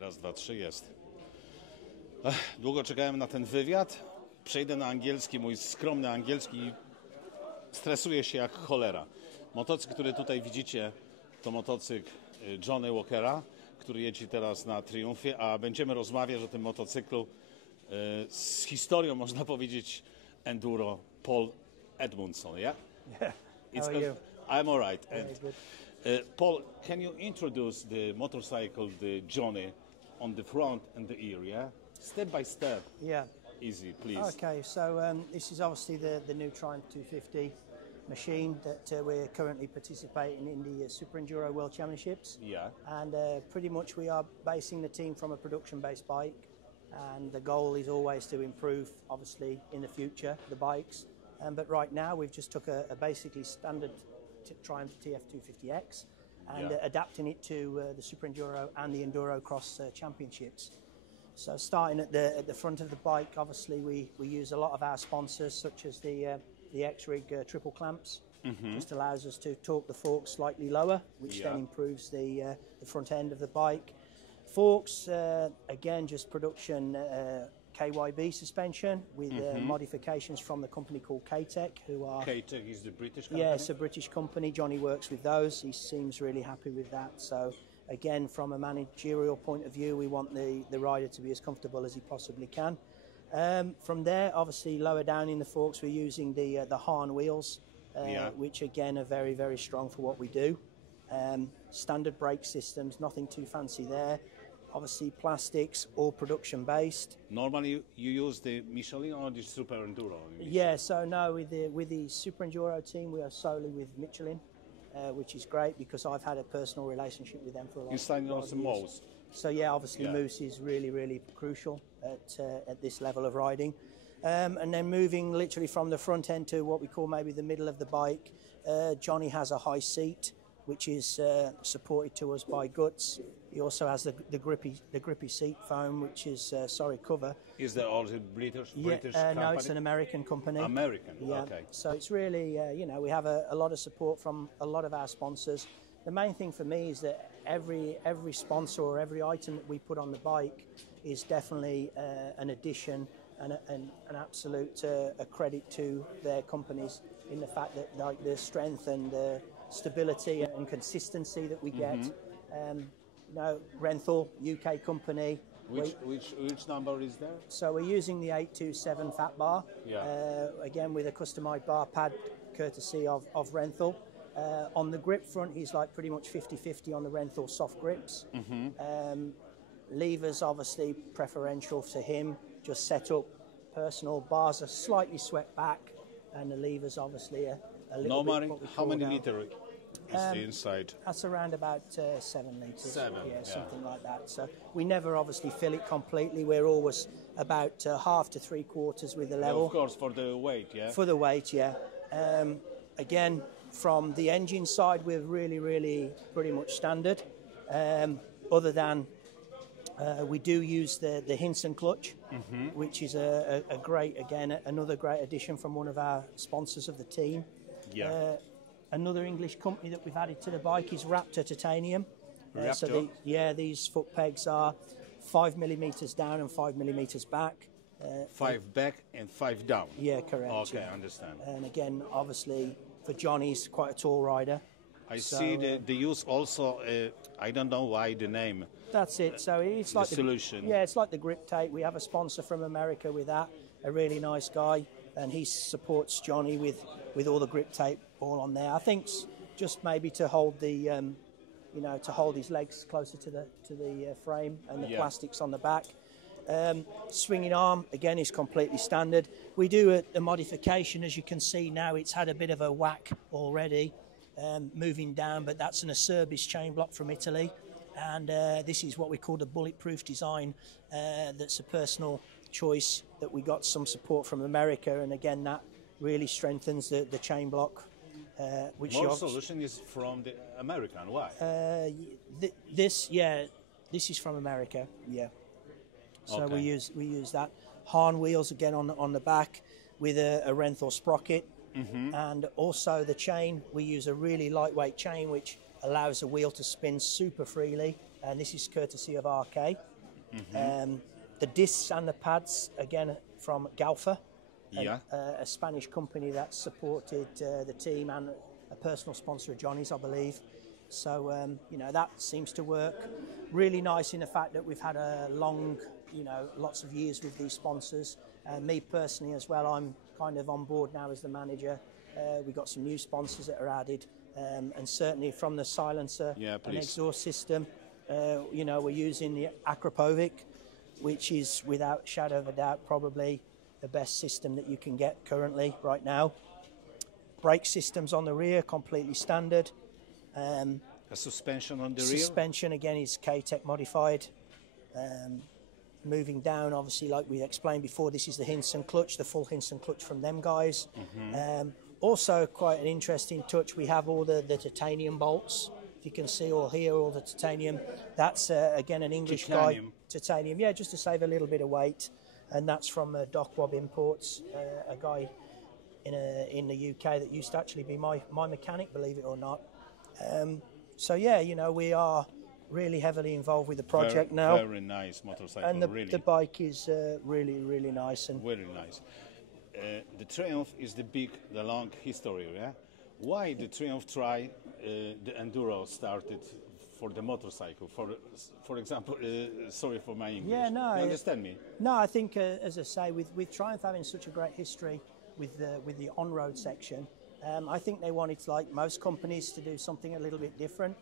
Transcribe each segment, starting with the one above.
Raz, dwa, trzy, jest. Długo czekałem na ten wywiad. Przejdę na angielski, mój skromny angielski. Stresuję się jak cholera. Motocykl, który tutaj widzicie, to motocykl Johnnego Walkerra, który jedzie teraz na Triumphie, a będziemy rozmawiać o tym motocyklu z historią, można powiedzieć, enduro Paul Edmondson, yeah? Yeah. How are you? I'm all right. Very And good. Paul, can you introduce the motorcycle, the Johnny, on the front and the rear, yeah? Step by step. Yeah. Easy, please. Okay, so this is obviously the new TRIUMPH 250 machine that we're currently participating in the suerEnduro World Championships. Yeah. And pretty much we are basing the team from a production-based bike, and the goal is always to improve, obviously, in the future, the bikes. But right now we've just took a basically standard TRIUMPH TF250X and adapting it to the suerEnduro and the Enduro Cross Championships. So starting at the front of the bike, obviously we use a lot of our sponsors, such as the X-Rig triple clamps. Just allows us to torque the forks slightly lower, which then improves the front end of the bike. Forks, again, just production KYB suspension with modifications from the company called K-Tech, who are... K-Tech is the British company? Yeah, it's a British company. Johnny works with those. He seems really happy with that. So, again, from a managerial point of view, we want the rider to be as comfortable as he possibly can. From there, obviously, lower down in the forks, we're using the Hahn wheels, which, again, are very, very strong for what we do. Standard brake systems, nothing too fancy there. Obviously, plastics, all production-based. Normally, you use the Michelin or the suerEnduro? Yeah, so no, with the suerEnduro team, we are solely with Michelin, which is great because I've had a personal relationship with them for a long time. You signed on some Moose. So yeah, obviously Moose is really, really crucial at this level of riding. And then moving literally from the front end to what we call maybe the middle of the bike, Johnny has a high seat, which is supported to us by Guts. He also has the grippy seat foam, which is cover. Is that all the British company? No, it's an American company. American, yeah. Okay. So it's really, we have a lot of support from a lot of our sponsors. The main thing for me is that every sponsor or every item that we put on the bike is definitely an addition and an absolute a credit to their companies in the fact that like the strength and stability and consistency that we get. Renthal, UK company. Which number is there? So we're using the 827 fat bar, again with a customized bar pad courtesy of Renthal. On the grip front, he's like pretty much 50-50 on the Renthal soft grips. Levers obviously preferential to him, just set up personal. Bars are slightly swept back, and the levers obviously a little bit. How many litres is the inside? That's around about 7 litres. 7, something like that. So we never obviously fill it completely. We're always about half to 3/4 with the level. Of course, for the weight, yeah? For the weight, yeah. Again, from the engine side, we're really pretty much standard. Other than we do use the Hinson clutch, which is a great, again, another great addition from one of our sponsors of the team. Yeah. Another English company that we've added to the bike is Raptor Titanium. Raptor? So these foot pegs are 5 millimeters down and 5 millimeters back. 5 back and 5 down? Yeah, correct. Okay, I understand. And again, obviously, for Johnny's quite a tall rider. I see the use also, I don't know why the name. That's it. So it's like the solution. Yeah, it's like the grip tape. We have a sponsor from America with that, a really nice guy, and he supports Johnny with all the grip tape all on there. I think just maybe to hold the, to hold his legs closer to the frame and the plastics on the back. Swinging arm, again, is completely standard. We do a modification, as you can see now, it's had a bit of a whack already, moving down, but that's an Acerbis chain block from Italy. And this is what we call the bulletproof design. That's a personal choice that we got some support from America, and again, that really strengthens the chain block. Which More solution is from the American. Why? This is from America. Yeah. So okay. we use that Hahn wheels again on the back with a Renthal sprocket, and also the chain. We use a really lightweight chain which allows the wheel to spin super freely and this is courtesy of RK. The discs and the pads, again, from Galfa, a Spanish company that supported the team and a personal sponsor of Johnny's, I believe. So, you know, that seems to work really nice in the fact that we've had a long, you know, lots of years with these sponsors. Me personally as well, I'm kind of on board now as the manager. We've got some new sponsors that are added, and certainly from the silencer and exhaust system, you know, we're using the Akrapovic, which is without shadow of a doubt probably the best system that you can get currently right now. Brake systems on the rear, completely standard. A suspension on the rear? Suspension again is K-Tech modified. Moving down, obviously, like we explained before, this is the Hinson clutch, the full Hinson clutch from them guys. Also, quite an interesting touch, we have all the titanium bolts. If you can see or hear all the titanium, that's again an English guy. Titanium, yeah, just to save a little bit of weight. And that's from Doc Wob Imports, a guy in the UK that used to actually be my mechanic, believe it or not. So yeah, you know, we are really heavily involved with the project now. Very nice motorcycle, and the bike is really nice and very nice. The Triumph is the long history, yeah. Why the Triumph the Enduro started for the motorcycle? For example, sorry for my English. Yeah, no, you understand me? No, I think as I say, with Triumph having such a great history with the on-road section, I think they wanted, like most companies, to do something a little bit different.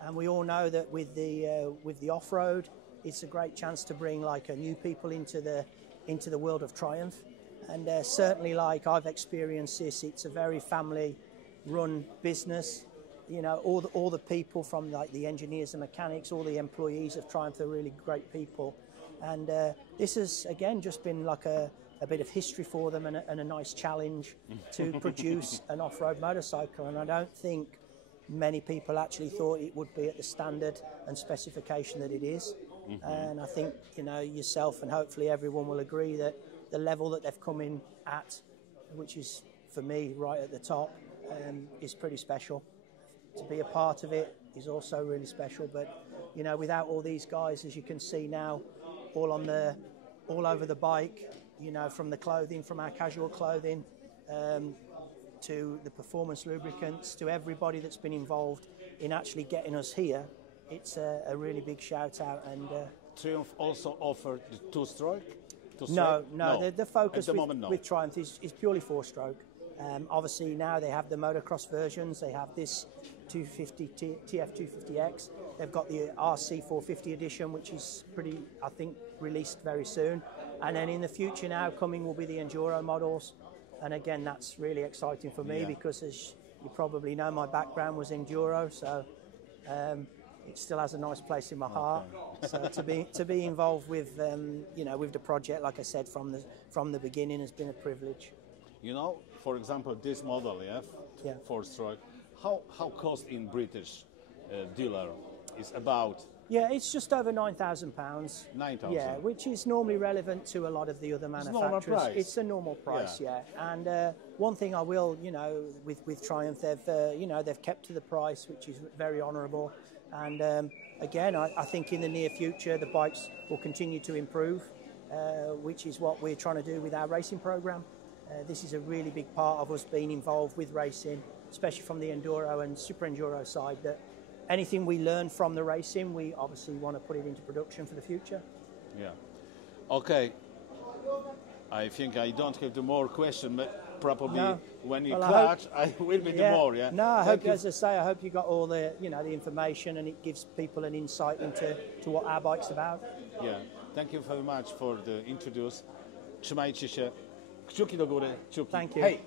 And we all know that with the off-road, it's a great chance to bring like new people into the world of Triumph. And certainly, like I've experienced this, it's a very family-run business. You know, all the people from like the engineers and mechanics, all the employees of Triumph are really great people. And this has again just been like a bit of history for them and a nice challenge to produce an off-road motorcycle. And I don't think many people actually thought it would be at the standard and specification that it is. And I think, you know, yourself and hopefully everyone will agree that the level that they've come in at, which is for me right at the top, is pretty special. To be a part of it is also really special. But, you know, without all these guys, as you can see now, all over the bike, you know, from the clothing, from our casual clothing, to the performance lubricants, to everybody that's been involved in actually getting us here, it's a really big shout out. And Triumph also offered the two-stroke? No. The focus with Triumph is purely four-stroke. Obviously now they have the motocross versions. They have this TF250X. They've got the RC450 edition, which is pretty, I think, released very soon. And then in the future now coming will be the Enduro models. And again, that's really exciting for me because, as you probably know, my background was Enduro, so it still has a nice place in my heart. So to be involved with you know, with the project, like I said, from the beginning, has been a privilege. You know, for example, this model, four-stroke, how cost in British dealer is about? Yeah, it's just over £9,000. 9,000. Yeah, which is normally relevant to a lot of the other manufacturers. It's a normal price, yeah. And one thing I will, you know, with Triumph, they've kept to the price, which is very honourable. And again, I think in the near future the bikes will continue to improve, which is what we're trying to do with our racing programme. This is a really big part of us being involved with racing, especially from the Enduro and Super Enduro side, that anything we learn from the racing, we obviously want to put it into production for the future. Yeah. Okay. I think I don't have the more question, but probably when you catch, I will be the more. Yeah. No, I hope, as I say, I hope you got all the the information, and it gives people an insight into what our bike's about. Yeah. Thank you very much for the introduce. Trzymajcie się. Kciuki do góry. Kciuki. Thank you. Hey.